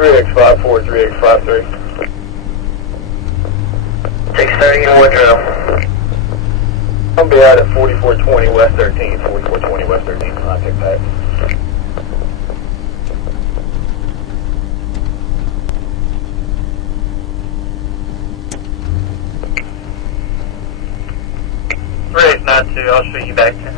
3X54, 3X53. 630 in Woodrow. I'll be out at 4420 West 13, 4420 West 13, contact that. Not to, I'll shoot you back to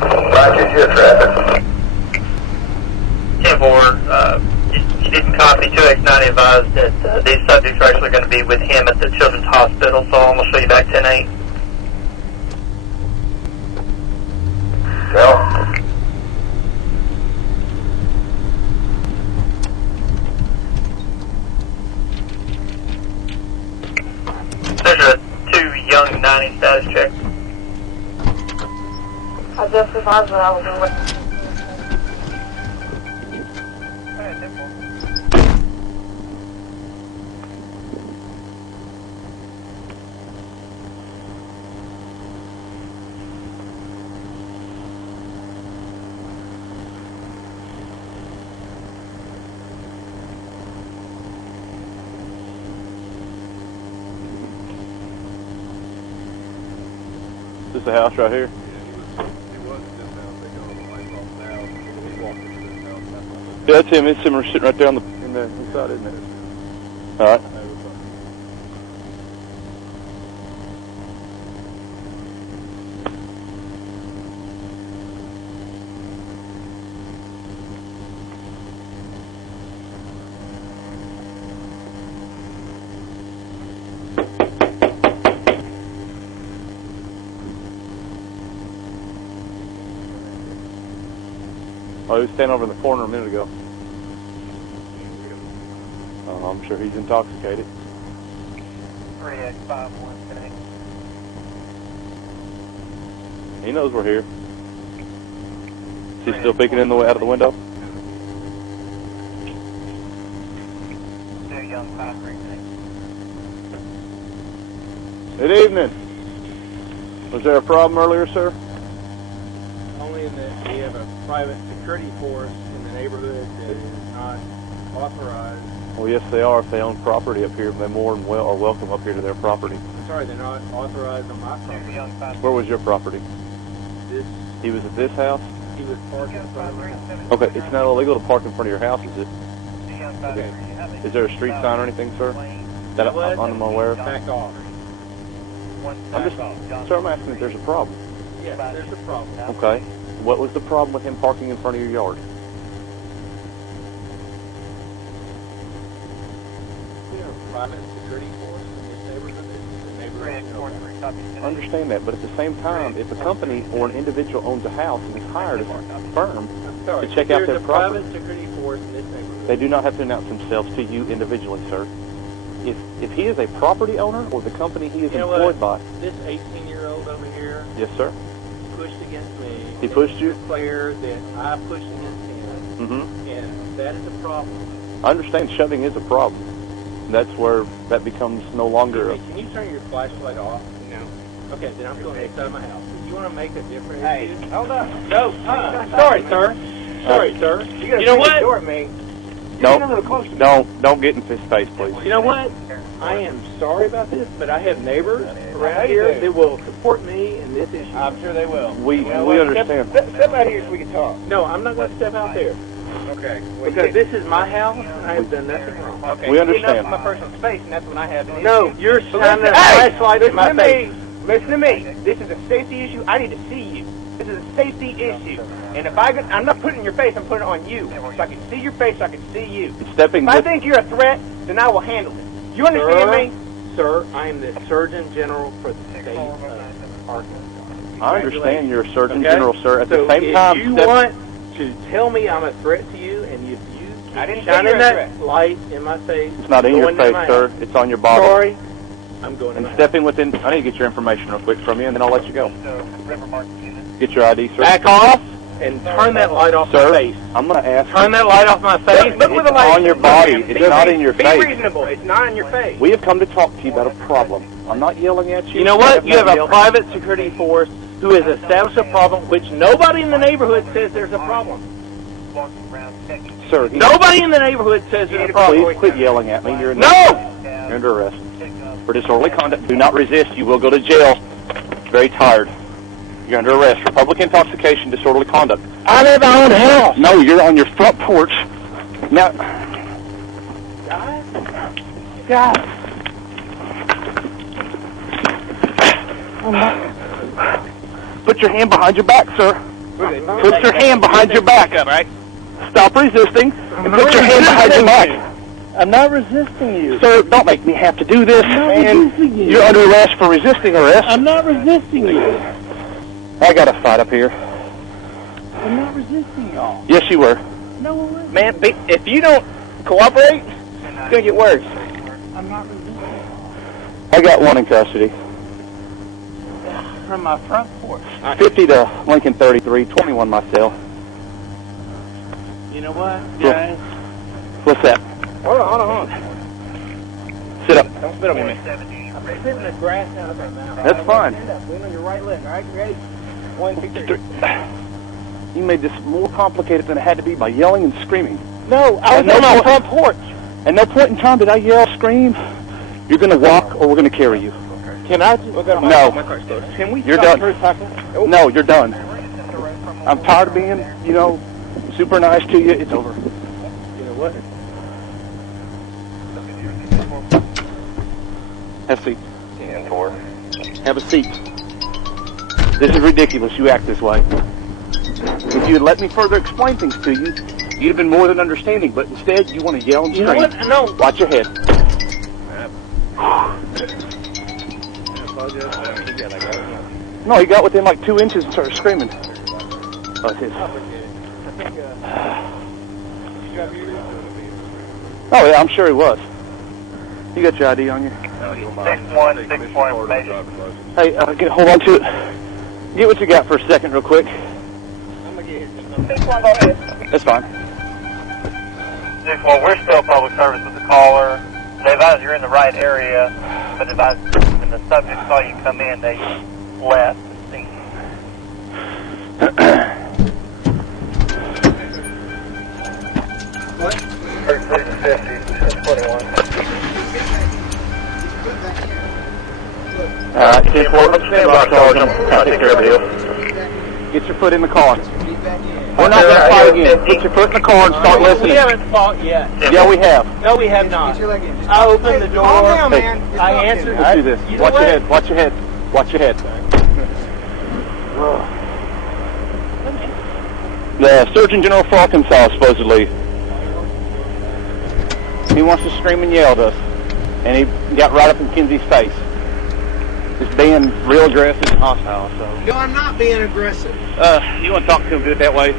Roger, your traffic. 10-4, you didn't copy. 2X90 advised that these subjects are actually going to be with him at the Children's Hospital, so I'm going to show you back 10-8. Well. There's a 2 young 90 status check. I just advised that I was in with. Is this the house right here? Yeah, that's him. It's him sitting right there on the inside, isn't it? All right. Oh, he was standing over in the corner a minute ago. I'm sure he's intoxicated. 3X51 today. He knows we're here. Is he still peeking in the way out of the window? 2 young 5-3 today. Good evening. Was there a problem earlier, sir? Only in that we have a private security force in the neighborhood that is not authorized. Well, yes, they are. If they own property up here, they're more than are welcome up here to their property. Sorry, they're not authorized on my property. Where was your property? This, He was at this house? he was parked in front of my house. Okay, it's not illegal to park in front of your house, is it? Okay. Is there a street sign or anything, sir? That I'm unaware of? Back off. Sir, I'm asking if there's a problem. Yes, there's a problem. Okay. What was the problem with him parking in front of your yard? We have a private security force in this neighborhood. This is the neighborhood. I understand that, but at the same time, if a company or an individual owns a house and has hired a firm Sorry, to check out their there's a property, private security force in this neighborhood. they do not have to announce themselves to you individually, sir. If he is a property owner or the company he is employed by. This 18-year-old over here Yes, sir. pushed against me. He pushed you? Declared that I pushed against him, Mm-hmm. and that is a problem. I understand shoving is a problem. That's where that becomes no longer a... Hey, can you turn your flashlight off? No. Okay, then I'm going inside my house. If you want to make a different issue... Hold up. No. Sorry, sir. Sorry, sir. You know what? Door, man. No, don't get in his face, please. You know what? I am sorry about this, but I have neighbors around here that will support me in this issue. I'm sure they will. We understand. Step out here so we can talk. No, I'm not going to step out there. Okay. Because this is my house, and I have done nothing wrong. Okay. We understand. Enough of my personal space, and that's when I have an issue. No, you're shining a Hey, flashlight in my face. Listen to me. This is a safety issue. I need to see you. This is a safety issue. And if I'm not putting it in your face, I'm putting it on you. So I can see your face, so I can see you. Stepping If I think you're a threat, then I will handle it. You understand me? Sir, I am the Surgeon General for the state of Arkansas. I understand you're a Surgeon Okay? General, sir. At the same if time, you want to tell me I'm a threat to you, and if you I didn't keep say shining you're a that threat. light in my face, it's not in your going to face, my sir. house. It's on your body. Sorry, I'm going to And my stepping within... I need to get your information real quick from you, and then I'll let you go. Get your ID, sir. Back off and turn that light off Sir, my face. I'm going to ask Turn that light off my face. Look where the It's light on your body. It's not in your Be face. reasonable. It's not in your face. We have come to talk to you about a problem. I'm not yelling at you. You know what? You have not a yelling. private security force who has established a problem, which nobody in the neighborhood says there's a problem. Sir, Nobody in the neighborhood says there's a problem. please quit yelling at me. You're No! under arrest for disorderly conduct. Do not resist. You will go to jail. Very tired. You're under arrest for public intoxication, disorderly conduct. I'm in my own house. No, you're on your front porch. Now, God. put your hand behind your back, sir. Put your hand behind your back. Right? Stop resisting and put your hand behind your back. I'm not resisting you. Sir, don't make me have to do this. resisting you. You're under arrest for resisting arrest. I'm not resisting you. I got a fight up here. I'm not resisting y'all. Yes, you were. No, man, if you don't cooperate, it's going to get worse. I'm not resisting. I got one in custody. From my front porch. 50 to Lincoln 33, 21 myself. You know what, Yeah. guys? What's that? Hold on. Sit up. Don't spit on me. I'm spitting the grass out of my mouth. That's fine. Stand up. Lean on your right leg. All right, you ready? 1, 2, 3. You made this more complicated than it had to be by yelling and screaming. No, I was on my front porch. At no point in time did I yell, scream. You're going to walk or we're going to carry you. Can I just look at No. my car's closed. Can we You're stop done. for a second? No, you're done. I'm tired of being, super nice to you. It's over. You know what? Have a seat. 10-4. Have a seat. This is ridiculous. You act this way. If you had let me further explain things to you, you'd have been more than understanding. But instead, you want to yell and You know scream. what? No. Watch your head. No, he got within like 2 inches and started screaming. Oh, it's his. Oh, yeah, I'm sure he was. You got your ID on you? 6164 information. Hey, hold on to it. Get what you got for a second real quick. I'm going to get here. That's fine. 61, we're still public service with the caller. They advise you're in the right area, but advise when the subject saw you come in, they left the scene. What? 33-50, 21. Alright, 10-4. Stand by, Sergeant. I'll take care of you. Get your foot in the car. We're not going to fight again. Put your foot in the car and start We listening. haven't fought yet. Yeah, we have. No, we have not. I opened the door. Calm down, man. I answered. Let's do this. You know Watch your what? head. Watch your head. Watch your head. The Surgeon General of Arkansas, supposedly. He wants to scream and yell at us. And he got right up in Kinsey's face. Just being real aggressive and hostile, so. No, I'm not being aggressive. You want to talk to him, do it that way?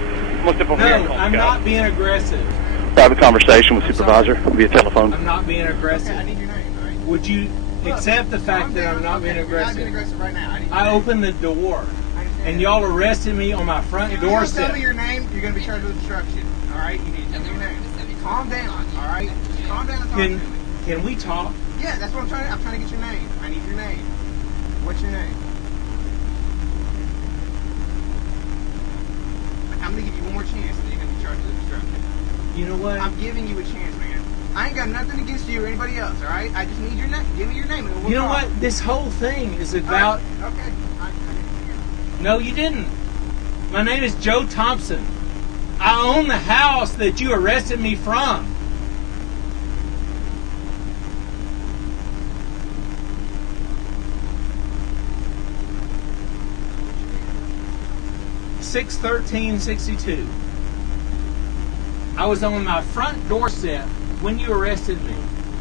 Look up over here and No, call I'm the guy. not being aggressive. Private conversation with supervisor via telephone. I'm not being aggressive. I need your name, all right? Would you accept the fact that I'm not being You're not being aggressive? aggressive right now. I need your I name. opened the door, and y'all arrested me on my front If you don't doorstep. tell me your name, you're going to be charged with obstruction. All right? You need to tell me your name. Calm down, all right? Calm down and talk to me. Can we talk? Yeah, that's what I'm trying to get your name. I need your name. What's your name? I'm going to give you one more chance, and then you're going to be charged with obstruction. You know what? I'm giving you a chance, man. I ain't got nothing against you or anybody else, all right? I just need your name. Give me your name, and we'll You know talk. what? This whole thing is All right, about. okay. I didn't hear. No, you didn't. My name is Joe Thompson. I own the house that you arrested me from. $613.62. I was on my front doorstep when you arrested me.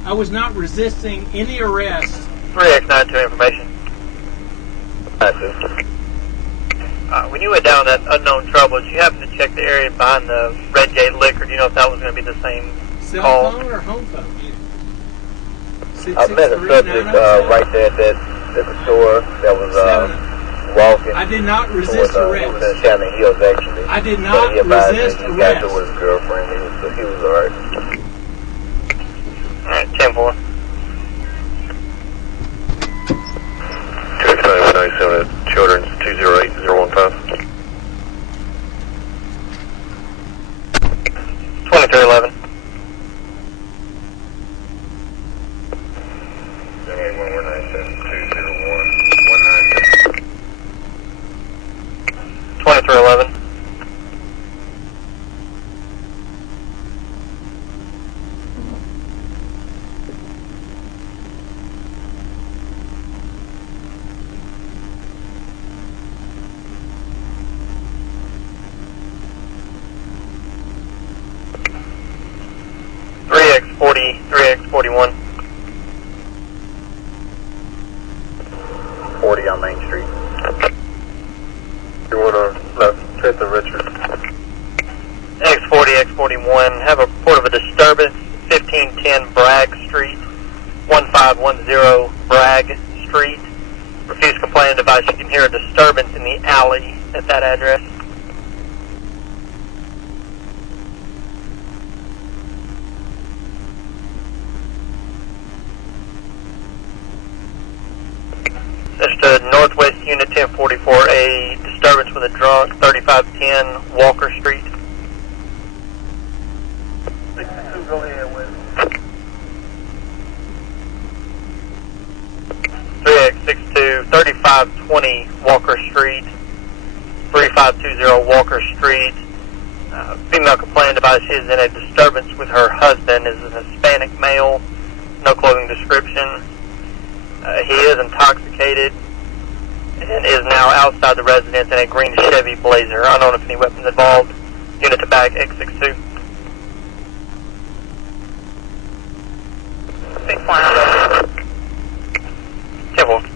I was not resisting any arrest. 3X92 information. When you went down that unknown trouble, did you happen to check the area behind the Red Gate Liquor? Do you know if that was going to be the same Cell call? phone or home phone? I met a subject right there at the store that was walking. I did not resist He was in arrest. Shannon Hills, actually. I did But not he advised resist me he got to arrest. with his girlfriend. He was all right. All right, 10-4. 2X97 at Children's 208. 311. X40, 3X41. 40 on Main Street. You want to left 5th and Richard. X40, X41, have a report of a disturbance, 1510 Bragg Street, 1510 Bragg Street. Refuse complaint, advise you can hear a disturbance in the alley at that address. Understood. Northwest Unit 1044A, disturbance with a drunk, 3510 Walker Street. 62, go ahead with 3X62, 3520 Walker Street, 3520 Walker Street. Female complainant advised she is in a disturbance with her husband, is a Hispanic male, no clothing description. He is intoxicated and is now outside the residence in a green Chevy Blazer. Unknown if any weapons involved. Unit to bag X62. 6-1. 10-4.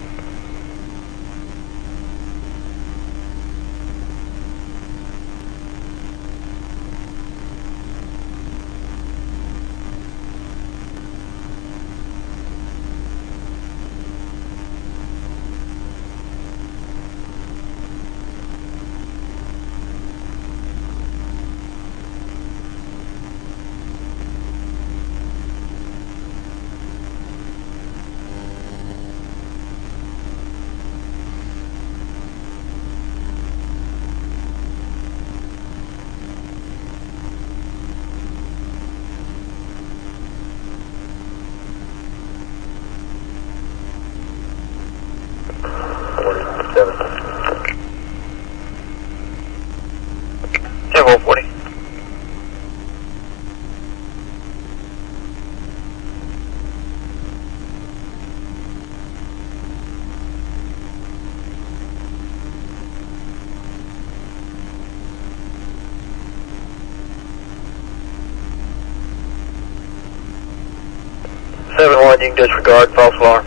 You can disregard false alarm.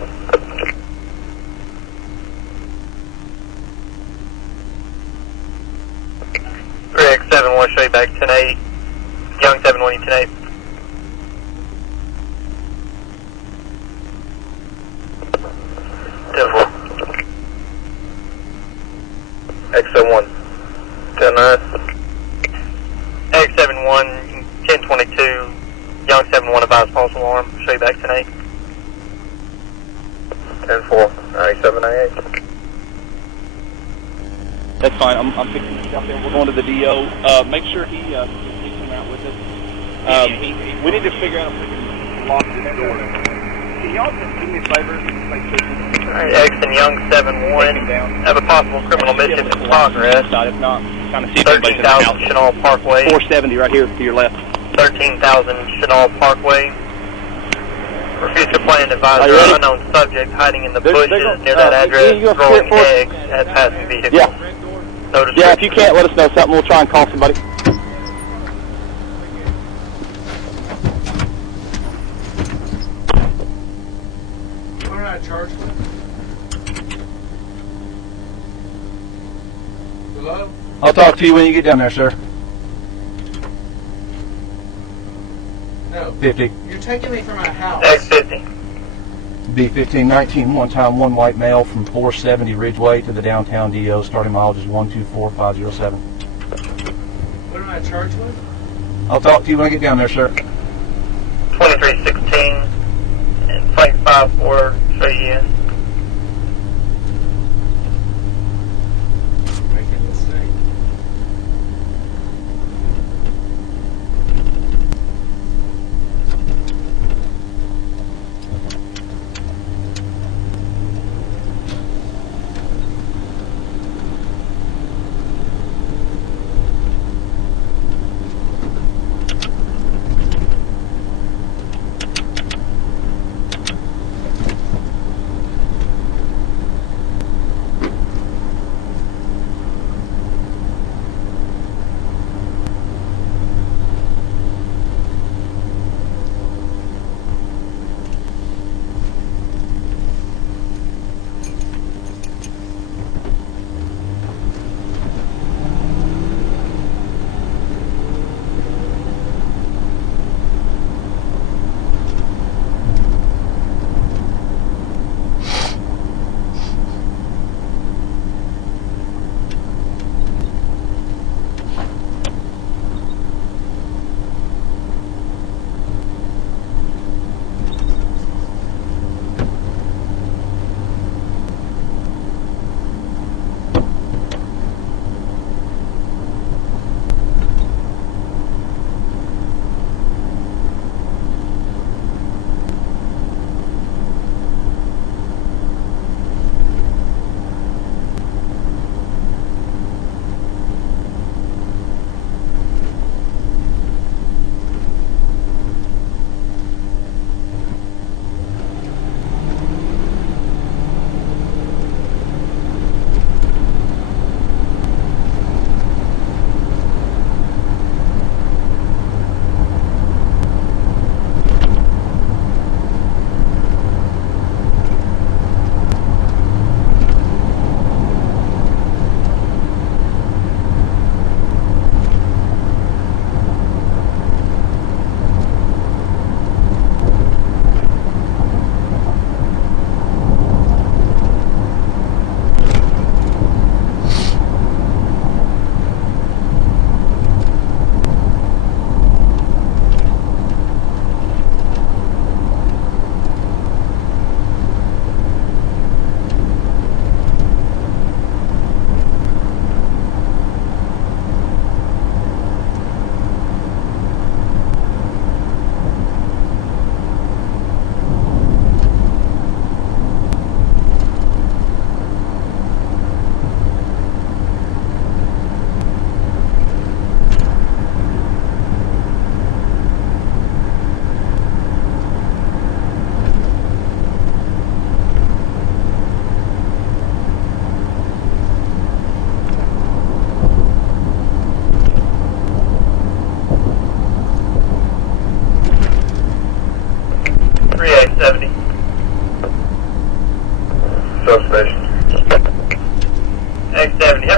3X71, show you back 10-8. Young 71, you 10-8. X71, 10-9. X71, 1022. Young 71, advised false alarm. Show you back 10-8. 10-4, 9798. That's fine. I'm fixing this out there. We're going to the DO. Make sure he can out with us. We need to figure out if we can lock this door. Can y'all just do me a favor? Alright, X and Young 7-1. Have a possible criminal mischief in progress. If not, kind of see 13,000 Chenal Parkway. 470 right here to your left. 13,000 Chenal Parkway. Refuse complaint advisor, unknown subject hiding in the bushes near that address, throwing eggs at passing vehicles. Yeah. No Yeah, if you can't, let us know something. We'll try and call somebody. What did I charge with? Hello? I'll talk to you when you get down there, sir. No. 50. You're taking me from my house. X50. B1519, one time, one white male from 470 Ridgeway to the downtown DO, starting mileage is 124507. What am I charged with? I'll talk to you when I get down there, sir. 2316 and Frank 54, show you in. Making a mistake.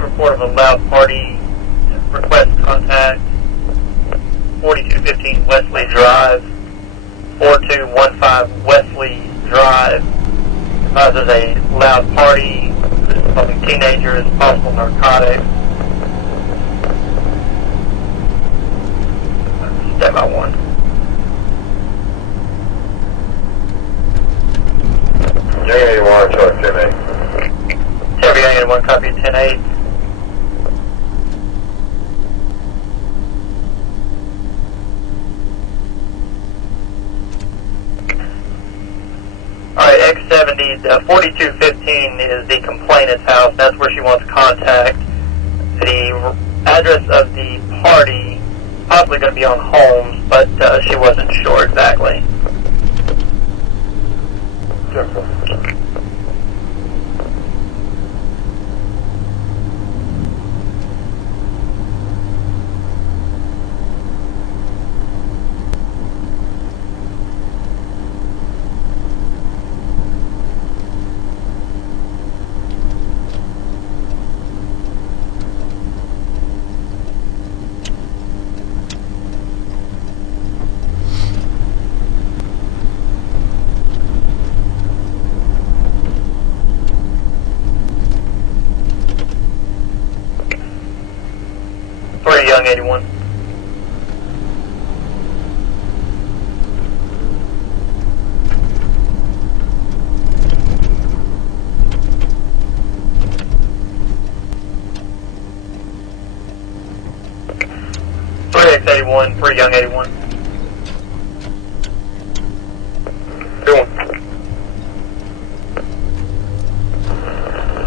have report of a loud party. Request contact 4215 Wesley Drive, 4215 Wesley Drive. There's a loud party involving teenagers, possible narcotics. Step by one. Young 81, short 10-8. Chevy Young 81, copy 10-8. Alright, X70, 4215 is the complainant's house. That's where she wants to contact. The address of the party, possibly going to be on Holmes, but she wasn't sure exactly. Young 81. X81 for Young 81.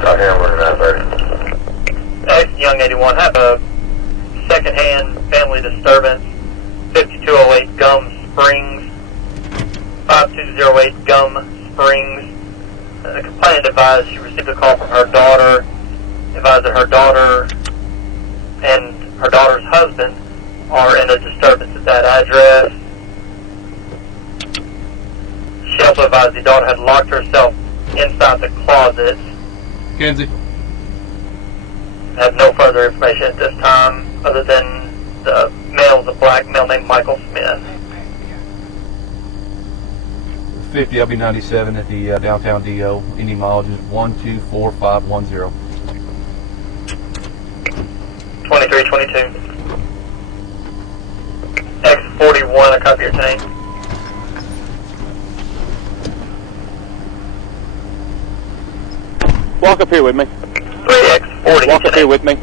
Got hammered in that 30. X Young 81, have a second-hand family disturbance, 5208 Gum Springs, 5208 Gum Springs. The complainant advised she received a call from her daughter, advised that her daughter and her daughter's husband are in a disturbance at that address. She also advised the daughter had locked herself inside the closet. Kinsey. Have no further information at this time other than the black male named Michael Smith. 50 LB97 at the downtown DO. Any mileage is 124510. 2322. X41, I copy your tank. Walk up here with me. 3X40. Walk up here with me.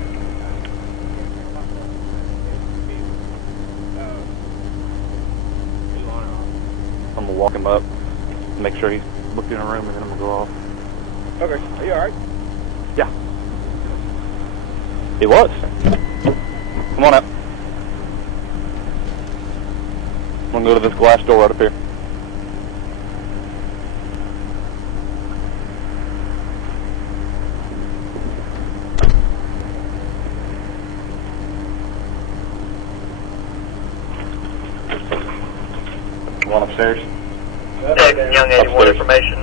I'm gonna walk him up, make sure he's looked in a room, and then I'm gonna go off. Okay, are you alright? Yeah. He was. Come on up. I'm gonna go to this glass door right up here. One upstairs. X Young 81 information.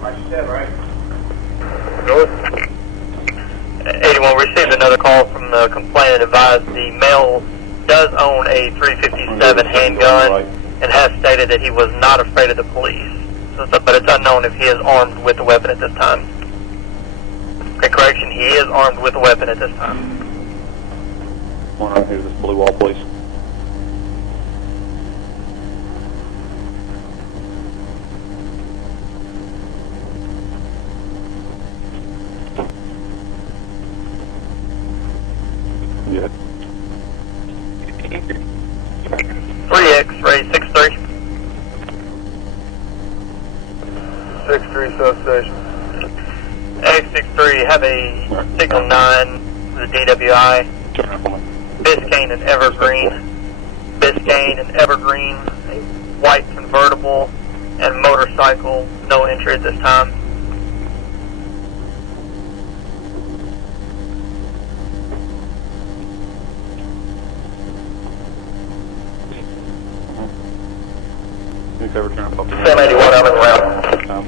Like you said, right? North. 81 received another call from the complainant, advised the male does own a .357 handgun and has stated that he was not afraid of the police. But it's unknown if he is armed with a weapon at this time. Okay, correction, he is armed with a weapon at this time. One right here, this blue wall, please. Yeah. 3X, 63. 63 substation. X63, have a signal 9, the DWI. Biscayne and Evergreen. Biscayne and Evergreen, a white convertible and motorcycle, no entry at this time. Sam 81, I'm in the route.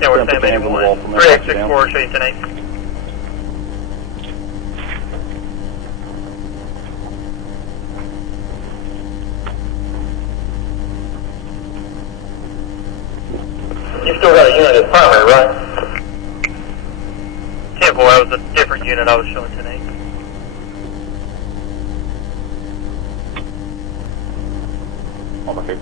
Yeah, we're Sam 81. 3X64, show you tonight. different unit I was showing tonight. I'm up here.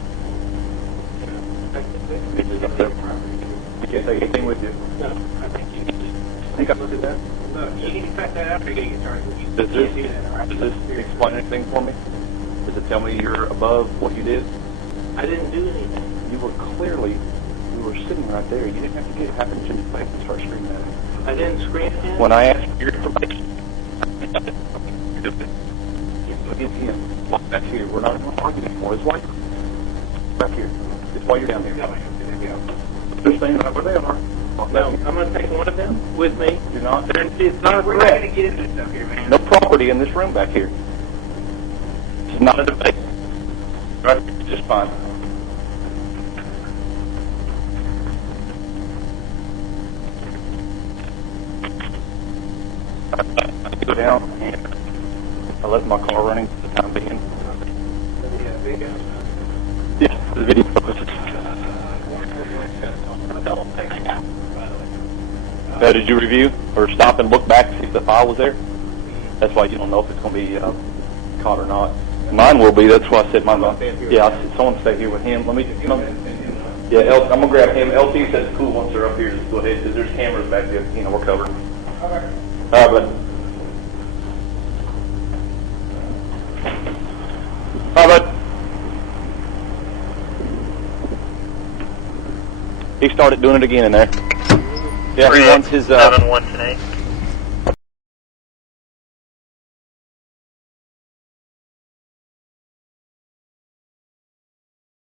You can't take anything with you. No, I think you need to. Think I looked at that? Look, you need to cut that out or you're going to get charged. Does this explain anything for me? Does it tell me you're above what you did? I didn't do anything. You were sitting right there. You didn't have to get half an inch in your face and start screaming at him. I didn't scream at him. When I asked for your information, it's him. Walk back here. We're not going to argue anymore. It's why you're back here. It's why you're down here. They're staying right where they are. No, I'm going to take one of them with me. You're not. It's not a threat. We're not going to get into this stuff here, man. No property in this room back here. It's not a debate. Right? Just fine. I go down and I left my car running for the time being. Yeah, the video purposes. Did you review or stop and look back to see if the file was there? That's why you don't know if it's going to be caught or not. Mine will be. That's why I said mine. Yeah, I said someone stay here with him. Let me. Yeah, I'm gonna grab him. LT says cool once they're up here. Just go ahead because there's cameras back there. You know, we're covered. Okay. All right, bud. All right, bud. He started doing it again in there. Yeah, he wants his 7-1 tonight.